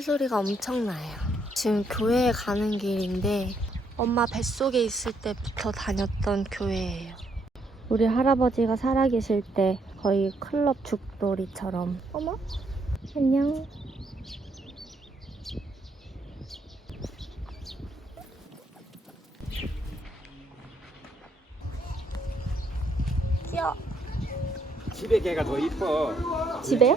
새소리가 엄청나요. 지금 교회에 가는 길인데 엄마 뱃속에 있을 때부터 다녔던 교회예요. 우리 할아버지가 살아계실 때 거의 클럽 죽돌이처럼. 어머? 안녕. 귀여워. 집에 개가 더 이뻐. 집에요?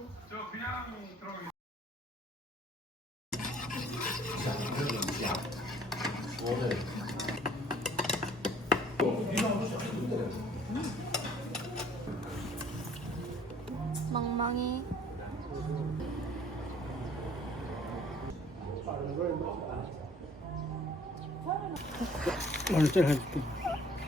오늘 ጨ 해줄게.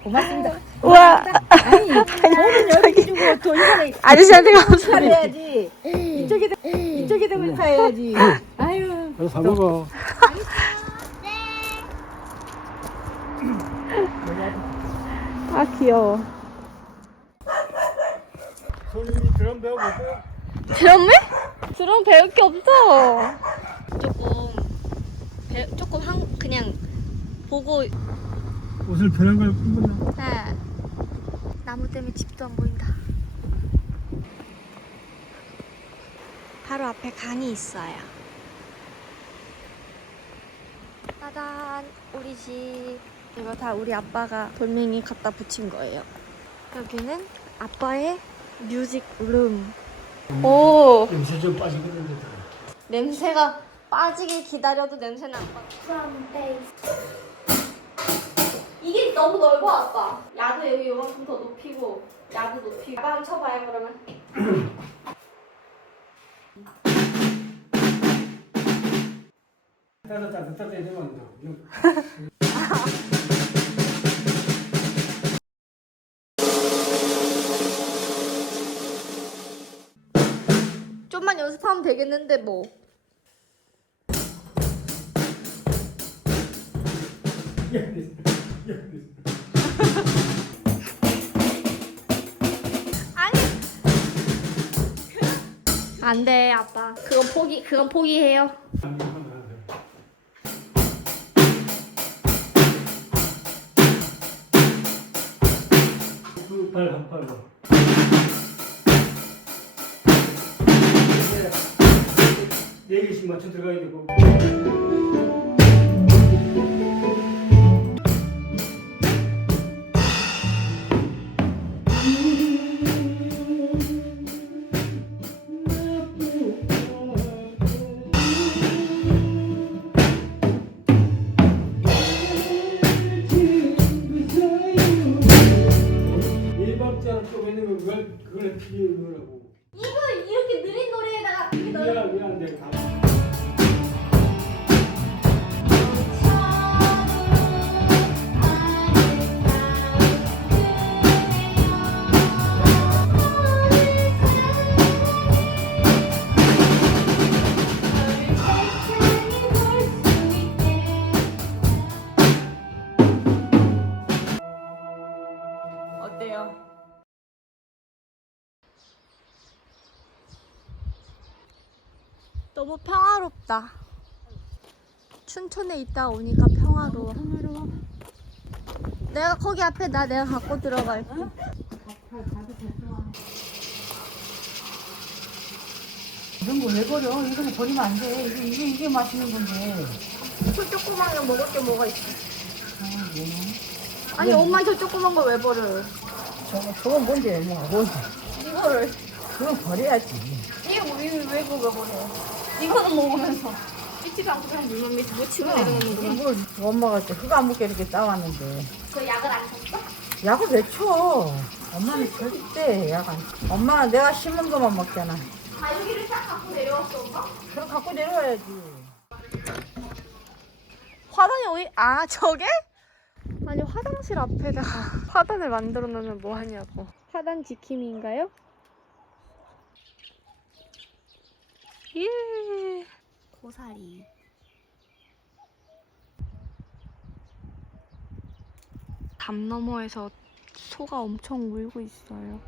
고맙습니다. 우와 아니, 돈은 여기 주고 또 이번에 아저씨한테 감사합니다. 해야지. 이쪽에다 이쪽에다 불사해야지. 아유. 그래서 사 먹어. 아 귀여워. 손님이 드럼 배워볼까요? 드럼을? 드럼 배울 게 없어. 조금 배, 조금 한 그냥 보고 옷을 편한 걸 입었나? 네. 나무 때문에 집도 안 보인다. 바로 앞에 강이 있어요. 짜잔, 우리 집. 이거 다 우리 아빠가 돌멩이 갖다 붙인 거예요. 여기는 아빠의 뮤직 룸. 오, 냄새 좀 빠지겠는데. 냄새가 빠지길 기다려도 냄새는 안 빠. 이게 너무 넓어 아빠. 야도 여기 요만큼 더 높이고 야도 높이고. 한번 쳐봐요 그러면. 이러면 안 돼. 연습하면 되겠는데 뭐. 안 돼, 아빠. 그건 포기, 그건 포기해요. 그발한 발로. 네 개씩 맞춰 들어가야 되고. 일박자를 또 그걸 그걸 필요한 거라고. 이거 이렇게 느린 노래에다가 이렇게 미안 미안 내가 너무 평화롭다. 춘천에 있다 오니까 평화로워. 평화로워. 내가 거기 앞에 나 내가 갖고 들어갈게. 이런 거 왜 버려? 이거는 버리면 안 돼. 이게 이게, 이게 맛있는 건데. 저 조그만 거 먹을 게 뭐가 있어? 아, 얘는. 아니 엄마 저 조그만 거 왜 버려요? 저거 저건 뭔데? 뭐 뭐? 이거를 그건 버려야지. 이게 우리 왜 그거 버려? 이거는 먹으면서 삐치도 않고 그냥 물만 밑에 못 뭐 치고 내려오는 거구나. 이거 뭐 엄마가 진짜 흙 안 묻게 이렇게 싸왔는데 그 약을 안 쳤어? 약을 왜 쳐? 엄마는 절대 약 안 쳐. 엄마는 내가 심은 것만 먹잖아. 아, 다육이를 싹 갖고 내려왔어 엄마? 그럼 갖고 내려와야지. 화단이 어디? 아 저게? 아니 화장실 앞에다가 화단을 만들어 놓으면 뭐 하냐고. 화단 지킴이인가요? 예. 고사리. 담 너머에서 소가 엄청 울고 있어요.